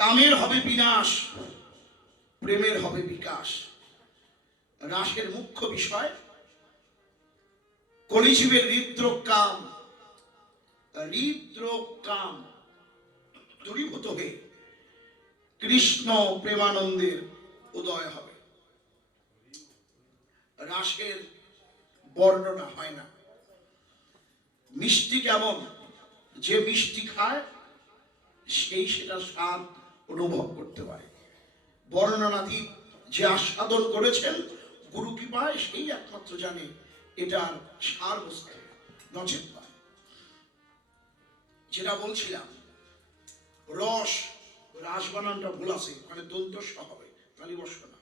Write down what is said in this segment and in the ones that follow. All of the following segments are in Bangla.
কামের হবে বিনাশ, প্রেমের হবে বিকাশ। রাসের মুখ্য বিষয় কলিযুগের হৃদ্রোগ কাম, হৃদ্রোগ কাম দূরীভূত হয়ে কৃষ্ণ প্রেমানন্দের উদয় হবে। রাসের বর্ণনা হয় না। মিষ্টি কেমন, যে মিষ্টি খায় সেই সেটা স্বাদ অনুভব করতে পারে। বর্ণনাতীত যে আস্বাদন করেছেন গুরু কৃপায় সেই একমাত্র জানে এটার সার বস্তু, নচেত নয়। যেটা বলছিলাম রস, রাস বানানটা ভুল আছে, মানে দন্তস্ব হবে, তালি বসবে না,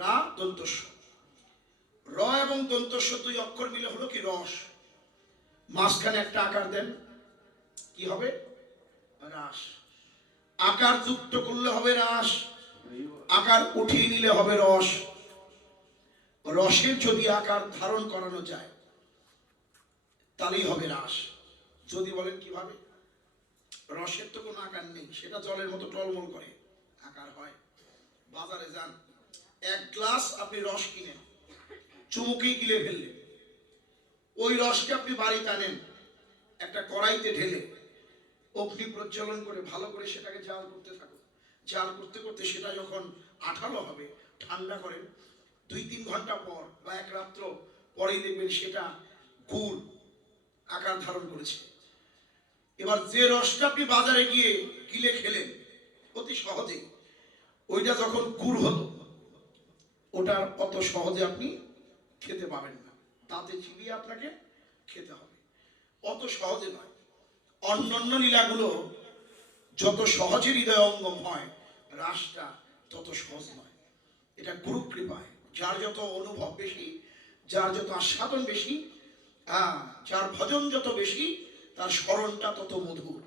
রা দন্তস্ব। র এবং দন্তস্ব দুই অক্ষর মিলে হলো কি রস। মাঝখানে একটা আকার দেন, কি হবে? রাস। আকার যুক্ত করলে হবে রাস, আকার উঠিয়ে নিলে হবে রস। রসের যদি আকার ধারণ করানো যায় তাহলেই হবে রাস। যদি বলেন কিভাবে, রসের তো কোনো আকার নেই, সেটা জলের মতো টলমল করে, আকার হয়। বাজারে যান, এক গ্লাস আপনি রস কিনেন, চুমুকেই গিলে ফেললেন। ওই রসকে আপনি বাড়িতে আনেন, একটা কড়াইতে ঢেলে অগ্নি প্রজ্বলন করে ভালো করে সেটাকে জাল করতে থাকুন। জাল করতে করতে সেটা যখন আঠালো হবে ঠান্ডা করেন, 2-3 ঘন্টা পর বা এক রাত্র পরেই দেখবেন সেটা গুড় আকার ধারণ করেছে। এবার যে রসটা আপনি বাজারে গিয়ে গিলে খেলেন অতি সহজে, ওইটা যখন গুড় হলো ওটার অত সহজে আপনি খেতে পাবেন না, তাতে চিবিয়ে আপনাকে খেতে হবে, অত সহজে নয়। অন্যান্য লীলাগুলো যত সহজে হৃদয়ঙ্গম হয়, রাসটা তত সহজ নয়। এটা গুরু কৃপায়, যার যত অনুভব বেশি, যার যত আস্বাদন বেশি, যার ভজন যত বেশি, তার স্মরণটা তত মধুর।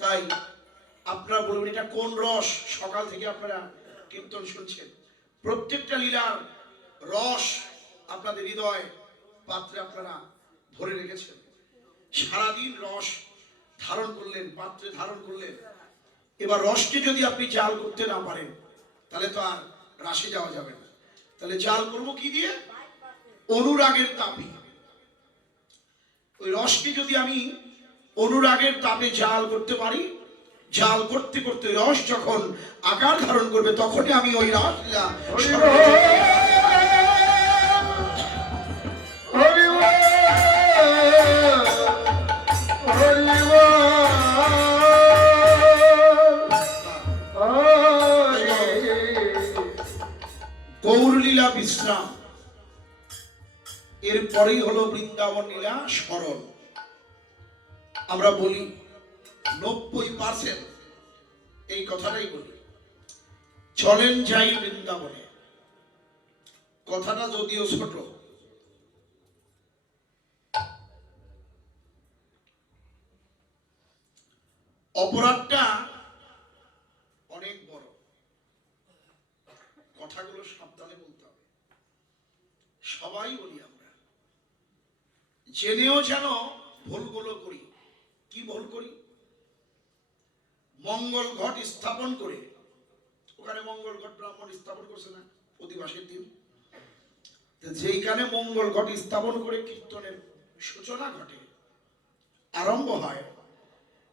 তাই আপনারা বলবেন এটা কোন রস? সকাল থেকে আপনারা কীর্তন শুনছেন, প্রত্যেকটা লীলার রস আপনাদের হৃদয় পাত্রে আপনারা ভরে রেখেছেন। সারাদিন রস ধারণ করলেন, পাত্রে ধারণ করলেন। এবার রসকে যদি আপনি জাল করতে না পারেন তাহলে তো আর রাসে যাওয়া যাবে না। তাহলে জাল করবো কি দিয়ে? অনুরাগের তাপে। ওই রসকে যদি আমি অনুরাগের তাপে জাল করতে পারি, জাল করতে করতে রস যখন আকার ধারণ করবে তখনই আমি ওই রাসলীলা গৌরলীলা বিশ্রাম, এরপরেই হলো বৃন্দাবন লীলা স্মরণ। আমরা বলি 90% এই কথাটাই বলি, চলেন যাই বৃন্দাবনে। কথাটা যদিও ছোট, অপরাধটা অনেক বড়। কথাগুলো সাবধানে বলতে হবে। সবাই বলি আমরা, জেনেও যেন ভুলগুলো করি। কি ভুল করি? মঙ্গল ঘট স্থাপন করে, ওখানে মঙ্গল ঘট ব্রাহ্মণ স্থাপন করছে না অধিবাসের দিন, যেইখানে মঙ্গল ঘট স্থাপন করে কীর্তনের সূচনা ঘটে, আরম্ভ হয়,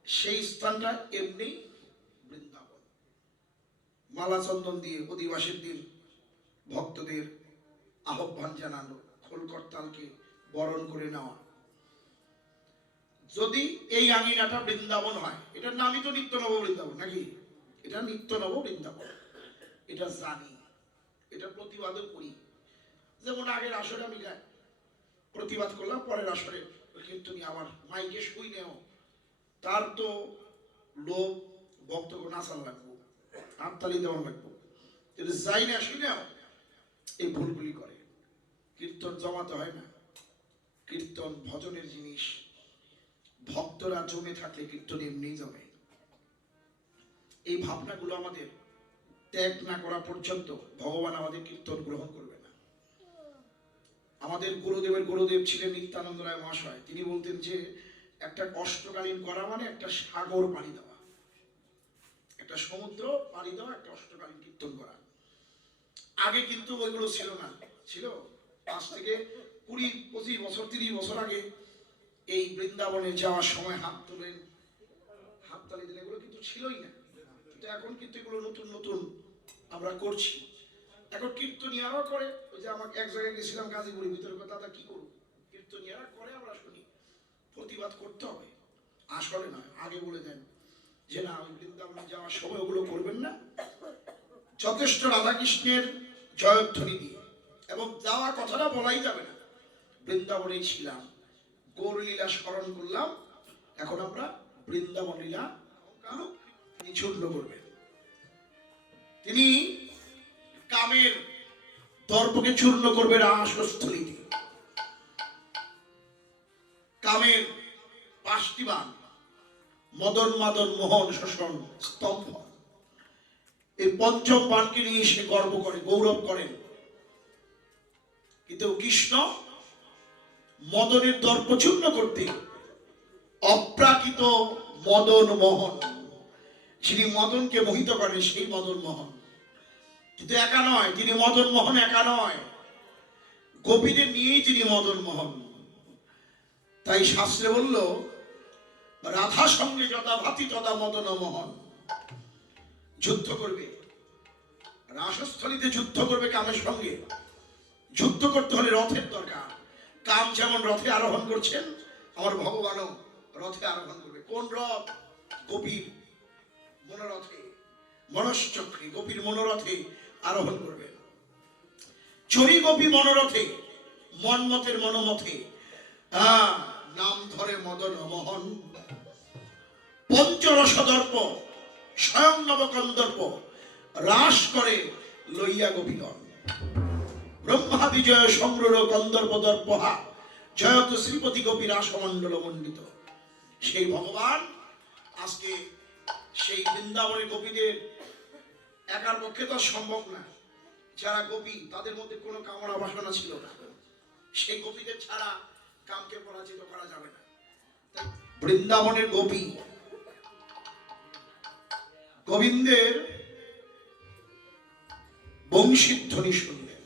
সেই স্থানটা এমনি বৃন্দাবন। মালা চন্দন দিয়ে অধিবাসের দিন ভক্তদের আহ্বান জানানো, খোলকর্তালকে বরণ করে নেওয়া। যদি এই আঙিনাটা বৃন্দাবন হয়, এটার নামই তো নিত্য নব বৃন্দাবন, নাকি? এটা নিত্য নব বৃন্দাবন, এটা জানি, এটা প্রতিবাদও করি। যেমন আগের আসরে আমি প্রতিবাদ করলাম, পরের আসরে কীর্তনী আমার মাইকে শুই নেও, তার তো লোভ, বক্তব্য নাচান লাগবো, হাততালি দেওয়ান লাগবো, যাই না শুনেও এই ভুলগুলি করে। কীর্তন জমাতে হয় না, কীর্তন ভজনের জিনিস। ভক্তরা জমে থাকলে কীর্তন এমনি জমে। এই ভাবনাগুলো আমাদের ত্যাগ না করা পর্যন্ত ভগবান আমাদের কীর্তন গ্রহণ করবে না। আমাদের গুরুদেবের গুরুদেব ছিলেন নিত্যানন্দ রায় মহাশয়। তিনি বলতেন যে একটা কষ্টকালীন করা মানে একটা সাগর পাড়ি দেওয়া। একটা একটা সমুদ্র পাড়ি দেওয়া, একটা অষ্টকালীন কীর্তন করা। আগে কিন্তু ওইগুলো ছিল না, ছিল 5 থেকে 20, 25 বছর, 30 বছর আগে এই বৃন্দাবনে যাওয়ার সময় হাত তোলেন, হাততালি দিলেন, এগুলো কিন্তু ছিলই না। কিন্তু এখন কিন্তু এগুলো নতুন নতুন আমরা করছি। এখন কীর্তনিয়ারাও করে। ওই যে আমাকে এক জায়গায় গেছিলাম গাজীপুরের ভিতরে, দাদা কি করবো, কীর্তনিয়ারা করে, আমরা শুনি, প্রতিবাদ করতে হবে। আসলে নয়, আগে বলে দেন যে না, ওই বৃন্দাবনে যাওয়ার সময় ওগুলো করবেন না, যথেষ্ট রাধাকৃষ্ণের জয়ধ্বনি দিয়ে, এবং যাওয়া কথাটা বলাই যাবে না, বৃন্দাবনেই ছিলাম, গৌরলীলা স্মরণ করলাম, এখন আমরা বৃন্দাবন লীলা চূর্ণ করবেন। তিনি কামের দর্পকে চূর্ণ করবে রাসস্থলীতে। কামের 5টি বাণ, মদন মাদন মোহন শোষণ স্তম্ভ, এই 5ম বাণকে নিয়ে সে গর্ব করে, গৌরব করেন। কিন্তু কৃষ্ণ মদনের দর্প চূর্ণ করতে অপ্রাকৃত মদন মোহন, যিনি মদনকে মোহিত করেন সেই মদন মোহন। কিন্তু একা নয়, তিনি মদন মোহন একা নয়, গোপীদের নিয়েই তিনি মদন মোহন। তাই শাস্ত্রে বলল, রাধা সঙ্গে যথা ভাতি তথা মদন মোহন। যুদ্ধ করবে, রাসস্থলীতে যুদ্ধ করবে কামের সঙ্গে। যুদ্ধ করতে হলে রথের দরকার। কাম যেমন রথে আরোহণ করছেন, আমার ভগবানও রথে আরোহণ করবে। কোন রথ? গোপীর মনোরথে, মনশ্চক্রে গোপীর মনোরথে আরোহণ করবে। চরি গোপী মনোরথে, মনমতের মনোমথে নাম ধরে মদন মোহন। পঞ্চরস দর্প স্বয়ং নবকন্দর্প রাস করে লইয়া গোপীগণ। ব্রহ্মাদি জয় সংগ্রহ কন্দর্প দর্পহা জয়ত শ্রীপতি গোপী রাসমণ্ডল মণ্ডিত। সেই ভগবান আজকে সেই বৃন্দাবনের গোপীদের একার পক্ষে তো সম্ভব না। যারা গোপী তাদের মধ্যে কোনো কামনা বাসনা ছিল না, সেই গোপীদের ছাড়া কামকে পরাজিত করা যাবে না। বৃন্দাবনের গোপী গোবিন্দের বংশীধ্বনি শুনলেন।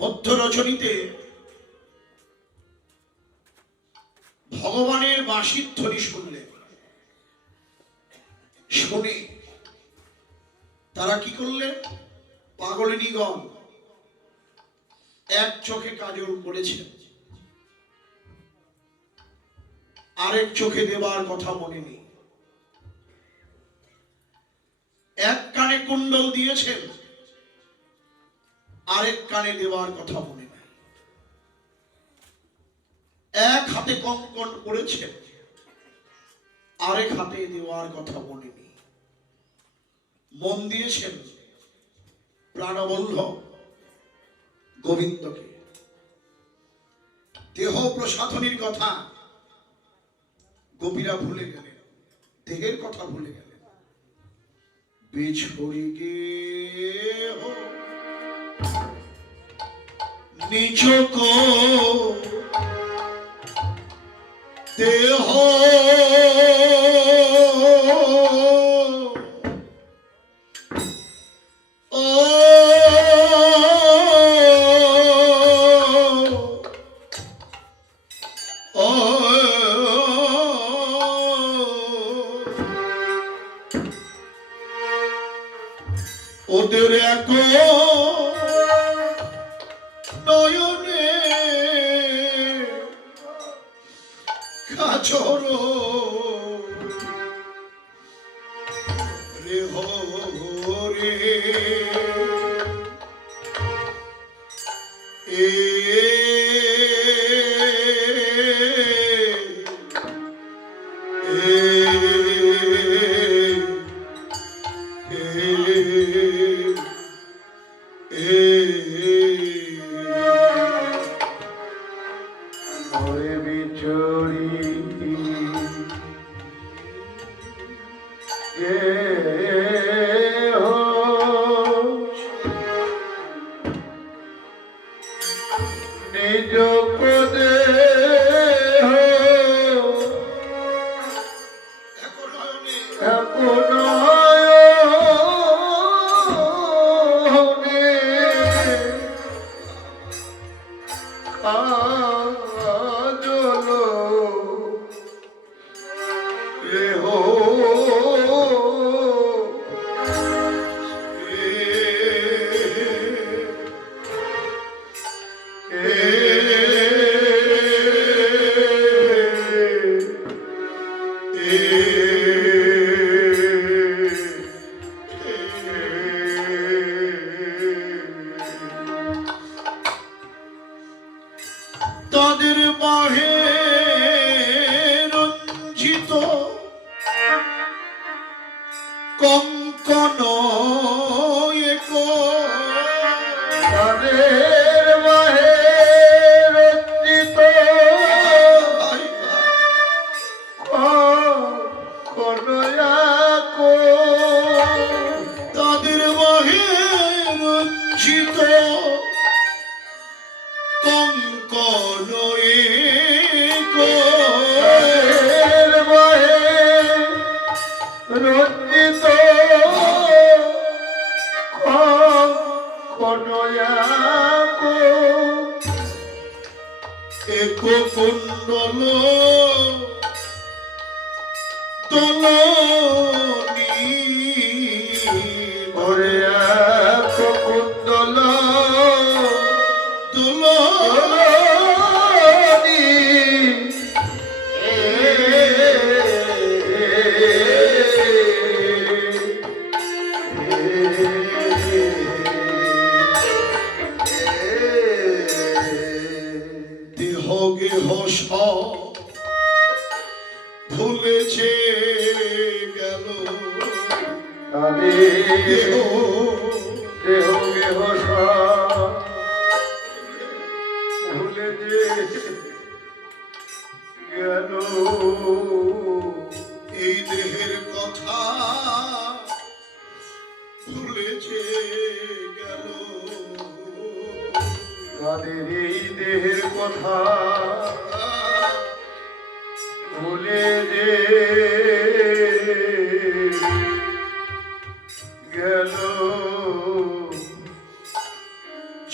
মধ্য রজনীতে ভগবানের বাঁশির ধ্বনি শুনলেন। শুনে তারা কি করলেন? পাগলিনীগণ এক চোখে কাজল করেছেন, আরেক চোখে দেবার কথা মনে নেই। এক কানে কুণ্ডল দিয়েছেন, আরেক কানে দেওয়ার কথা মনে নাই। এক হাতে কঙ্কণ করেছেন, আরেক হাতে দেওয়ার কথা মনে নেই। মন দিয়েছেন প্রাণবল্লভ গোবিন্দকে, দেহ প্রসাধনীর কথা গোপীরা ভুলে গেলেন, দেহের কথা ভুলে গেলেন। বিছড়ি গেহ নিজ দেহ ওদের এক নয়নে কাজর রে হরে নিজ পদে আজলো এ হো তাদের বাহে রঞ্জিত কঙ্কন তাদের বাহে রঞ্জিত কনয়াকো তাদের বাহে রঞ্জিত কঙ্কন তাদের বাহে রঞ্জিত কনয়াকো এক কুণ্ডল দলনি ওরে এক কুণ্ডল দলনি দেহ গেহ সব ভুলেছে গেল দেহ দেহ গেহ সব ভুলে যে গেল এই দেহের কথা ভুলেছে গেল তাদের এই দেহের কথা ভুলে যে গেল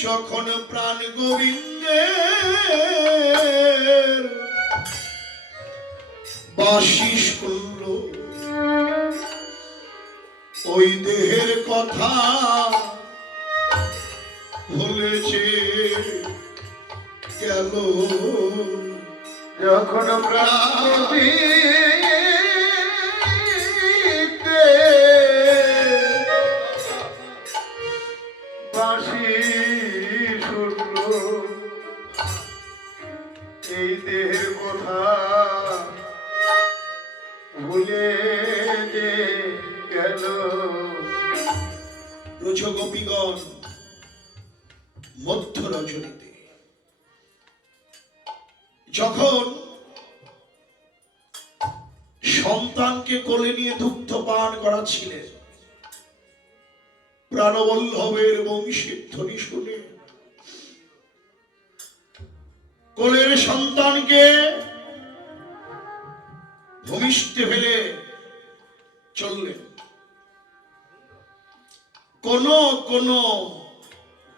যখন প্রাণ গোবিন্দের বাসি শুনল ওই দেহের কথা ভুলেছে গেল যখন প্রাণী বাঁশি শুনল এই দেহের কথা ভুলে যে গেল রোজ গোপীগণ মধ্য রজনীতে যখন সন্তানকে কোলে নিয়ে দুগ্ধ পান করাচ্ছিলেন প্রাণবল্লভের বংশীর ধ্বনি শুনে কোলের সন্তানকে ভূমিষ্ঠে ফেলে চললেন। কোন কোন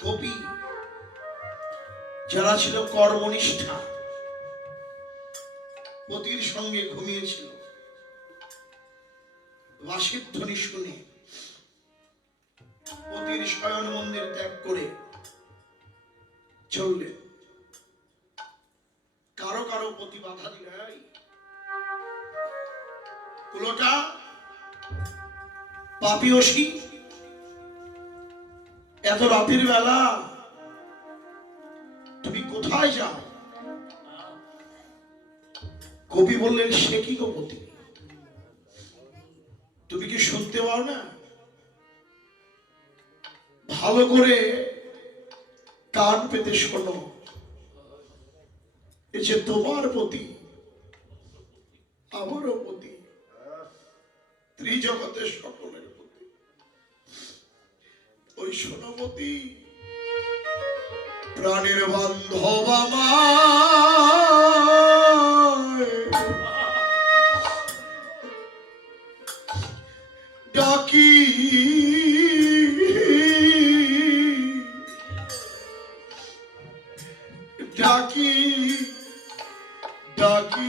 গোপী যারা ছিল কর্মনিষ্ঠা পতির সঙ্গে ঘুমিয়েছিল, বাঁশির ধ্বনি শুনে পতির শয়ন মন্দির ত্যাগ করে চললেন। কারো কারো পতি বাধা দিলাই কুলোটা পাপিয়সী এত রাতের বেলা তুমি কোথায় যাও? কবি বললেন সে কি গো পতি, তুমি কি শুনতে পাও না? ভালো করে কান পেতে শোনো, এই যে তোমার পতি আমারও পতি, ত্রিজগতের সকলের পতি, ওই সোনপতি প্রাণের বান্ধব আমায় ডাকি ডাকি ডাকি